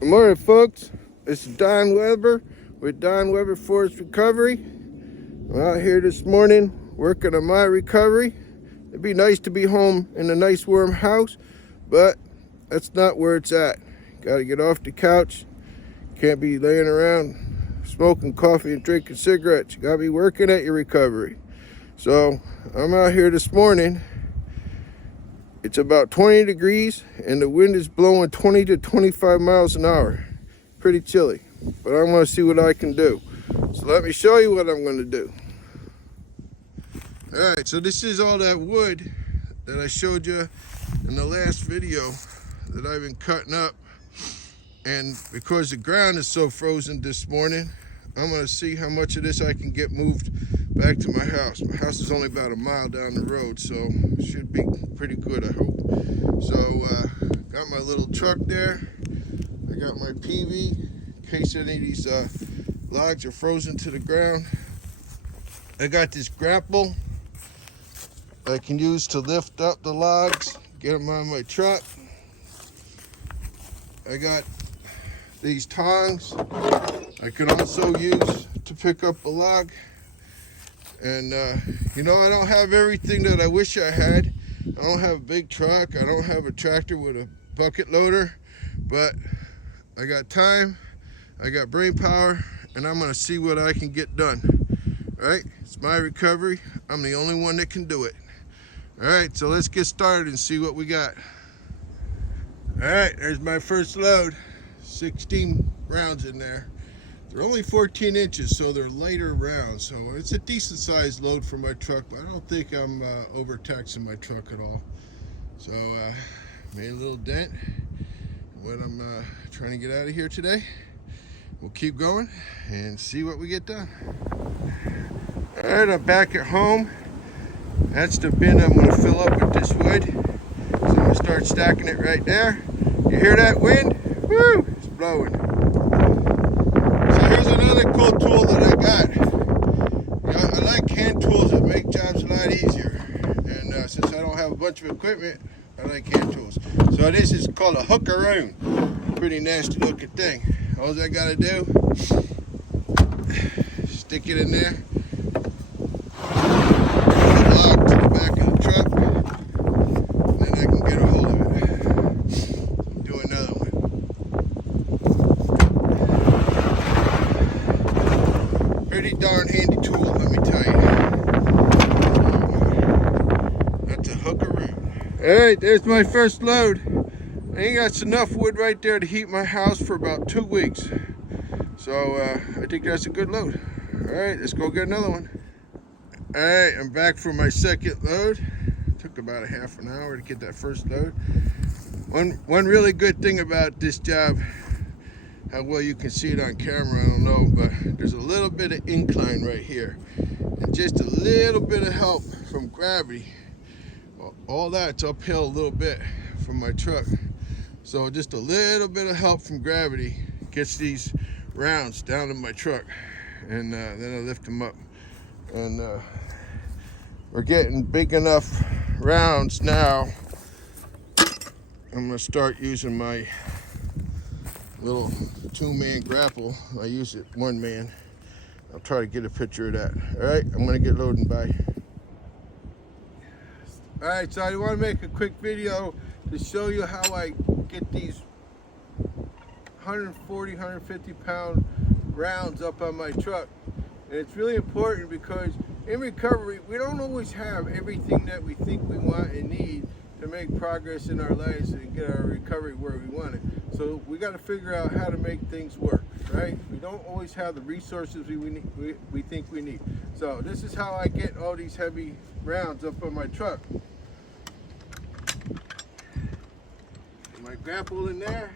Good morning, folks. This is Don Weber with Don Weber Forest Recovery. I'm out here this morning working on my recovery. It'd be nice to be home in a nice warm house, but that's not where it's at. Got to get off the couch. Can't be laying around smoking coffee and drinking cigarettes. You got to be working at your recovery. So I'm out here this morning. It's about 20 degrees and the wind is blowing 20 to 25 miles an hour. Pretty chilly, but I want to see what I can do. So let me show you what I'm going to do. All right, so this is all that wood that I showed you in the last video that I've been cutting up. And because the ground is so frozen this morning, I'm going to see how much of this I can get moved back to my house. My house is only about a mile down the road, so it should be pretty good, I hope. So, got my little truck there. I got my PV in case any of these logs are frozen to the ground. I got this grapple I can use to lift up the logs, get them on my truck. I got these tongs I can also use to pick up a log. And you know, I don't have everything that I wish I had. I don't have a big truck. I don't have a tractor with a bucket loader, but I got time, I got brain power, and I'm gonna see what I can get done. All right, it's my recovery. I'm the only one that can do it. All right, so let's get started and see what we got. All right, there's my first load. 16 rounds in there. They're only 14 inches, so they're lighter rounds. So it's a decent sized load for my truck, but I don't think I'm overtaxing my truck at all. So made a little dent when I'm trying to get out of here today. We'll keep going and see what we get done. All right, I'm back at home. That's the bin I'm gonna fill up with this wood. So I'm gonna start stacking it right there. You hear that wind? Woo, it's blowing. Here's another cool tool that I got. You know, I like hand tools that make jobs a lot easier. And since I don't have a bunch of equipment, I like hand tools. So this is called a hookaroon. Pretty nasty looking thing. All I gotta do, stick it in there, log to the back of the truck, and then I can get a hold of it. Do another one. Pretty darn handy tool, let me tell you. That's a hookaroo. All right, there's my first load. I think that's enough wood right there to heat my house for about 2 weeks. So I think that's a good load. All right, let's go get another one. All right, I'm back for my second load. Took about a half an hour to get that first load. One really good thing about this job, how well you can see it on camera, I don't know, but there's a little bit of incline right here. And just a little bit of help from gravity. Well, all that's uphill a little bit from my truck. So just a little bit of help from gravity gets these rounds down to my truck. And then I lift them up. And we're getting big enough rounds now. I'm gonna start using my little 2-man grapple. I use it 1 man. I'll try to get a picture of that. All right, I'm gonna get loading. Bye. All right, so I want to make a quick video to show you how I get these 140, 150 pound rounds up on my truck. And it's really important because in recovery, we don't always have everything that we think we want and need to make progress in our lives and get our recovery where we want it. So we got to figure out how to make things work, right? We don't always have the resources we think we need. So this is how I get all these heavy rounds up on my truck. My grapple in there.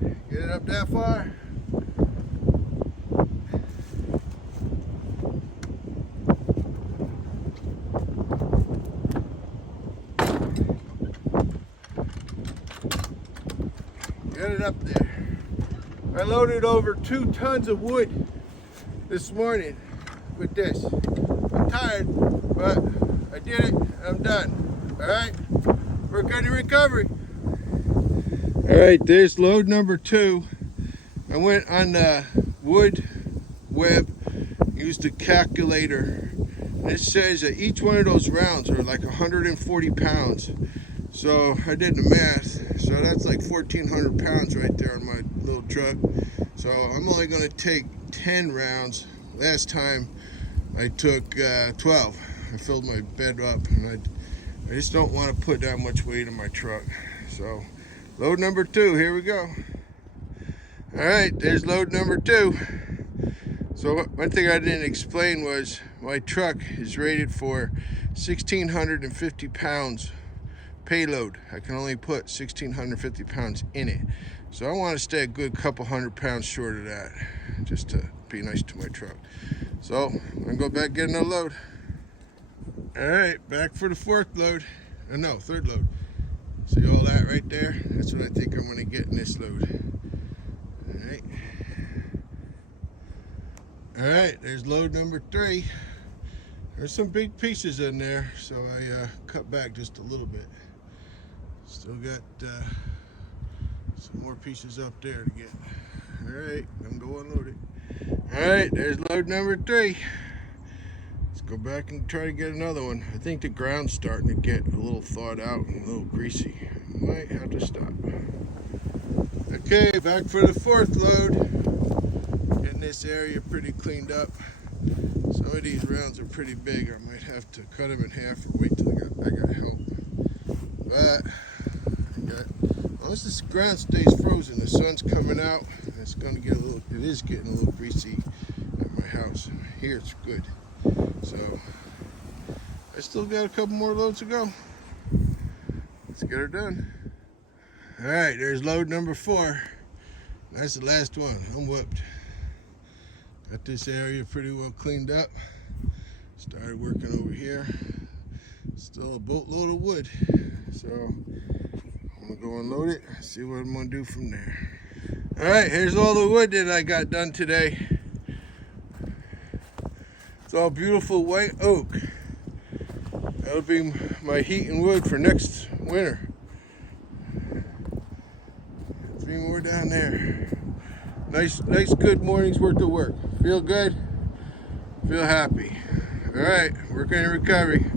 Get it up that far. Get it up there. I loaded over 2 tons of wood this morning with this. I'm tired, but I did it. I'm done. All right. Work on your recovery. All right, there's load number 2. I went on the wood web, used a calculator. It says that each one of those rounds are like 140 pounds. So I did the math. So that's like 1,400 pounds right there on my little truck. So I'm only going to take 10 rounds. Last time I took 12. I filled my bed up, and I just don't want to put that much weight in my truck. So load number 2, here we go. All right, there's load number 2. So one thing I didn't explain was my truck is rated for 1,650 pounds payload. I can only put 1,650 pounds in it. So I want to stay a good couple hundred pounds short of that, just to be nice to my truck. So I'm gonna go back get another load. All right, back for the 4th load. No, 3rd load. See all that right there? That's what I think I'm gonna get in this load. All right, there's load number 3. There's some big pieces in there, so I cut back just a little bit. Still got some more pieces up there to get. All right, I'm going to unload it. All right, there's load number 3. Let's go back and try to get another one. I think the ground's starting to get a little thawed out and a little greasy. Might have to stop. Okay, back for the 4th load. Getting this area pretty cleaned up. Some of these rounds are pretty big. I might have to cut them in half or wait till I got help. But once this ground stays frozen, the sun's coming out. It's going to get a little. It is getting a little greasy at my house. Here it's good. So I still got a couple more loads to go. Let's get her done. All right, there's load number 4. That's the last one. I'm whooped. Got this area pretty well cleaned up. Started working over here. Still a boatload of wood. So I'm gonna go unload it, see what I'm gonna do from there. All right, here's all the wood that I got done today. It's all beautiful white oak. That'll be my heating wood for next winter. 3 more down there. Nice, good morning's worth of work. Feel good, feel happy. All right, working in recovery.